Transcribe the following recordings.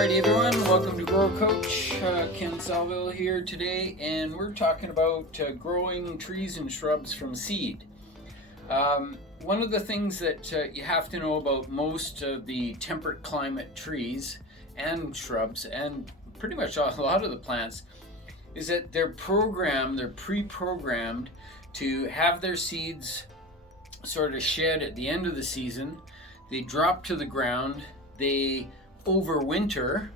Alrighty everyone, welcome to Grower Coach. Ken Salville here today, and we're talking about growing trees and shrubs from seed. One of the things that you have to know about most of the temperate climate trees and shrubs, and pretty much a lot of the plants, is that they're pre-programmed to have their seeds sort of shed at the end of the season. They drop to the ground, they overwinter,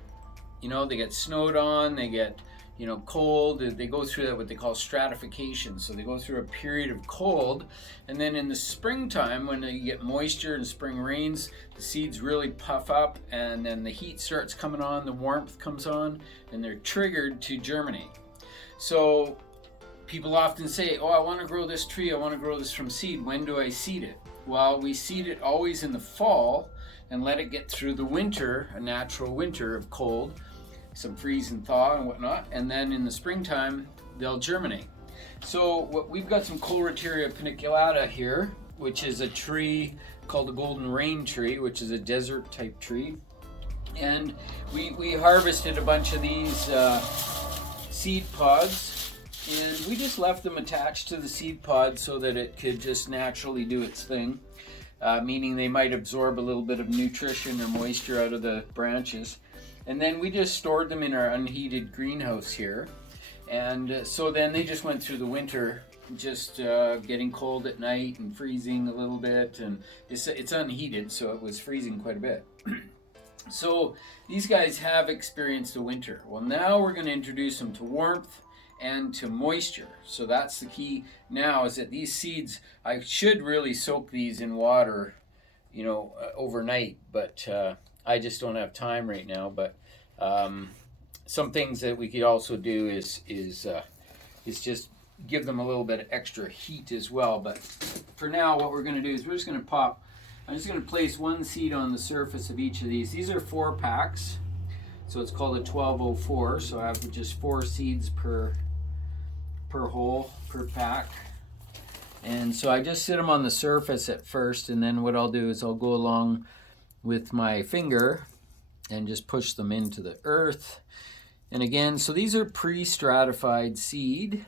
they get snowed on, they get, cold, they go through that what they call stratification. So they go through a period of cold, and then in the springtime when they get moisture and spring rains, the seeds really puff up, and then the heat starts coming on, the warmth comes on, and they're triggered to germinate. So people often say, I want to grow this tree, I want to grow this from seed. When do I seed it? Well, we seed it always in the fall and let it get through the winter, a natural winter of cold, some freeze and thaw and whatnot, and then in the springtime they'll germinate. So we've got some Colereteria paniculata here, which is a tree called the golden rain tree, which is a desert type tree, and we harvested a bunch of these seed pods, and we just left them attached to the seed pod so that it could just naturally do its thing. Meaning they might absorb a little bit of nutrition or moisture out of the branches. And then we just stored them in our unheated greenhouse here. And so then they just went through the winter, just getting cold at night and freezing a little bit. And it's unheated, so it was freezing quite a bit. So these guys have experienced a winter. Well, now we're going to introduce them to warmth and to moisture. So that's the key now, is that these seeds, I should really soak these in water, overnight, but I just don't have time right now. But some things that we could also do is just give them a little bit of extra heat as well. But for now, what we're going to do is I'm just going to place one seed on the surface of each of these. These are 4 packs. So it's called a 1204. So I have just 4 seeds per hole, per pack. And so I just sit them on the surface at first, and then what I'll do is I'll go along with my finger and just push them into the earth. And again, so these are pre-stratified seed,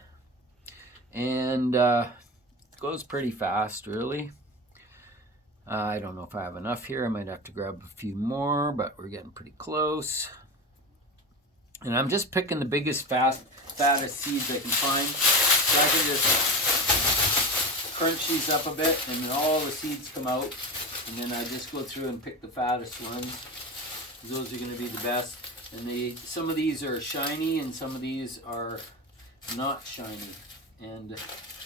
and it goes pretty fast, really. I don't know if I have enough here. I might have to grab a few more, but we're getting pretty close. And I'm just picking the biggest, fattest seeds I can find. So I can just crunch these up a bit, and then all the seeds come out. And then I just go through and pick the fattest ones. Those are going to be the best. And some of these are shiny, and some of these are not shiny. And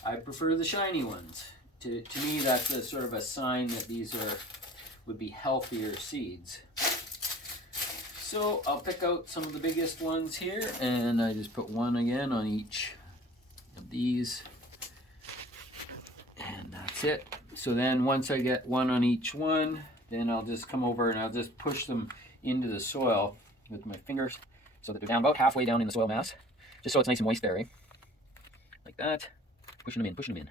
I prefer the shiny ones. To me, that's a sort of a sign that these would be healthier seeds. So I'll pick out some of the biggest ones here, and I just put one again on each of these, and that's it. So then once I get one on each one, then I'll just come over and I'll just push them into the soil with my fingers so that they're down about halfway down in the soil mass, just so it's nice and moist there, eh? Like that, pushing them in.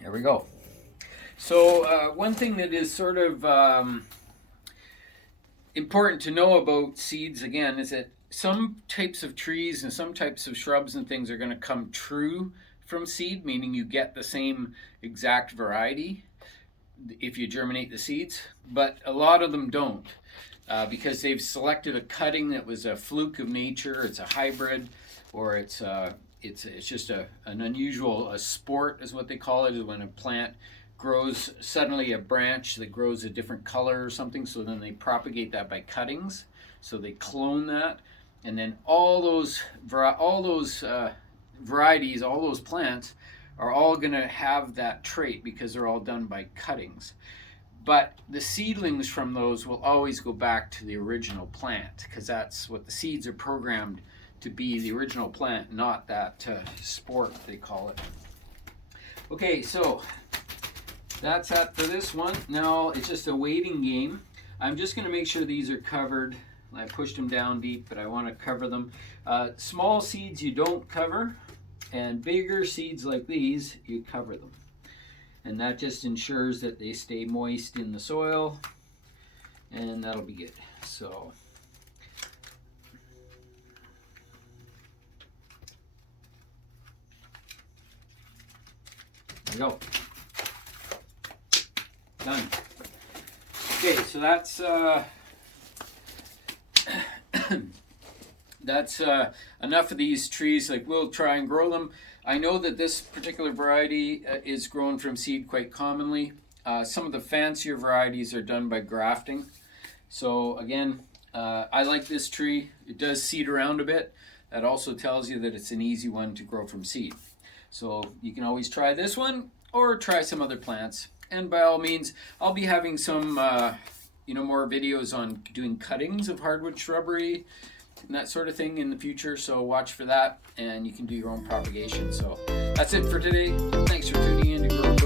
There we go. So one thing that is sort of important to know about seeds, again, is that some types of trees and some types of shrubs and things are going to come true from seed, meaning you get the same exact variety if you germinate the seeds, but a lot of them don't, because they've selected a cutting that was a fluke of nature, it's a hybrid, or it's just an unusual sport is what they call it, is when a plant grows suddenly a branch that grows a different color or something, so then they propagate that by cuttings. So they clone that, and then all those varieties, all those plants are all going to have that trait because they're all done by cuttings. But the seedlings from those will always go back to the original plant, because that's what the seeds are programmed to be, the original plant, not that sport they call it. Okay, so that's that for this one. Now it's just a waiting game. I'm just going to make sure these are covered. I pushed them down deep, but I want to cover them. Small seeds you don't cover, and bigger seeds like these, you cover them. and that just ensures that they stay moist in the soil, and that'll be good. So there you go. Done. Okay, so that's that's enough of these trees. Like, we'll try and grow them. I know that this particular variety is grown from seed quite commonly. Some of the fancier varieties are done by grafting. So again, I like this tree. It does seed around a bit. That also tells you that it's an easy one to grow from seed. So you can always try this one or try some other plants. And by all means, I'll be having some more videos on doing cuttings of hardwood shrubbery and that sort of thing in the future, so watch for that, and you can do your own propagation. So that's it for today. Thanks for tuning in to Grow